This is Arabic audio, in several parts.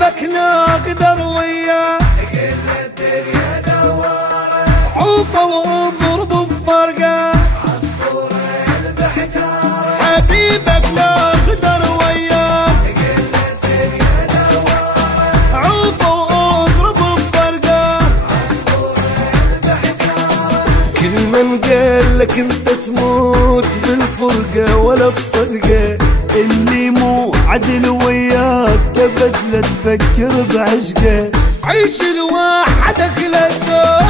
حبيبك نقدر وياه كل الدنيا دواره، عوفه واضرب بفرقه عصفورين بحجاره، حبيبك نقدر وياه كل الدنيا دواره، عوفه واضرب بفرقه عصفورين بحجاره. كل من قال لك انت تموت بالفرقه ولا تصدقه، اللي مو عدل وياك ابد لا تفكر بعشقه، عيش لوحدك للذوق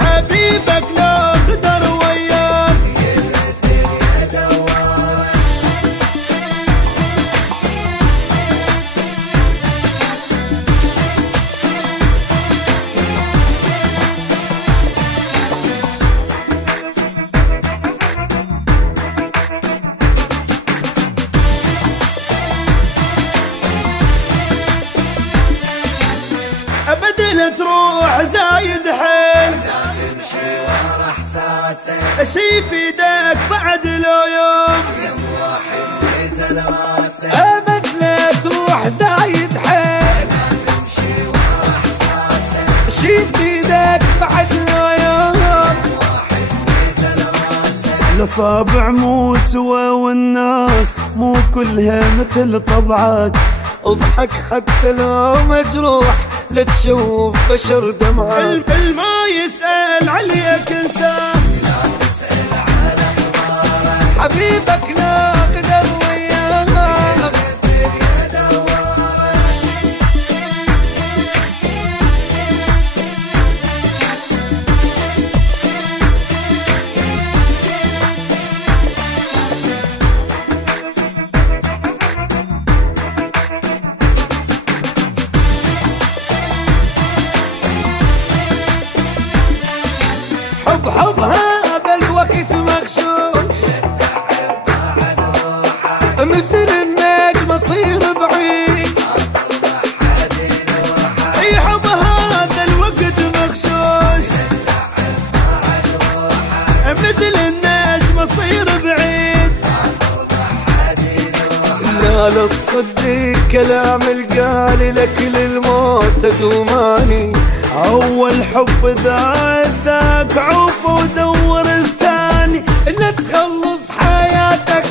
حبيبك لا قدر وياك كل الدنيا دواره. ابد لا تروح زايد حيل تمشي ورا احساسك، شي في ايدك بعد لو يوم يم واحد نزل راسك، ابد لا تروح زايد حيل تمشي ورا احساسك، شي في ايدك بعد لو يوم واحد نزل راسك. الاصابع مو سوا والناس مو كلها مثل طبعك، اضحك حتى لو مجروح لا تشوف بشر دمعك، الكل ما يسأل عليك انسان لا تسأل على اخبارك، حبيبك لا قدر وياك الدنيا دواره. حب حب هذا الوقت مغشوش بعد روحك، مثل النجم اصير بعيد، حد يروحك، اي حب هذا الوقت مغشوش بعد روحك، مثل النجم اصير بعيد، حد يروحك. لا تصدق كلام القال لك للموت دوماني، اول حب ذاك عوف ودور الثاني، لا تخلص حياتك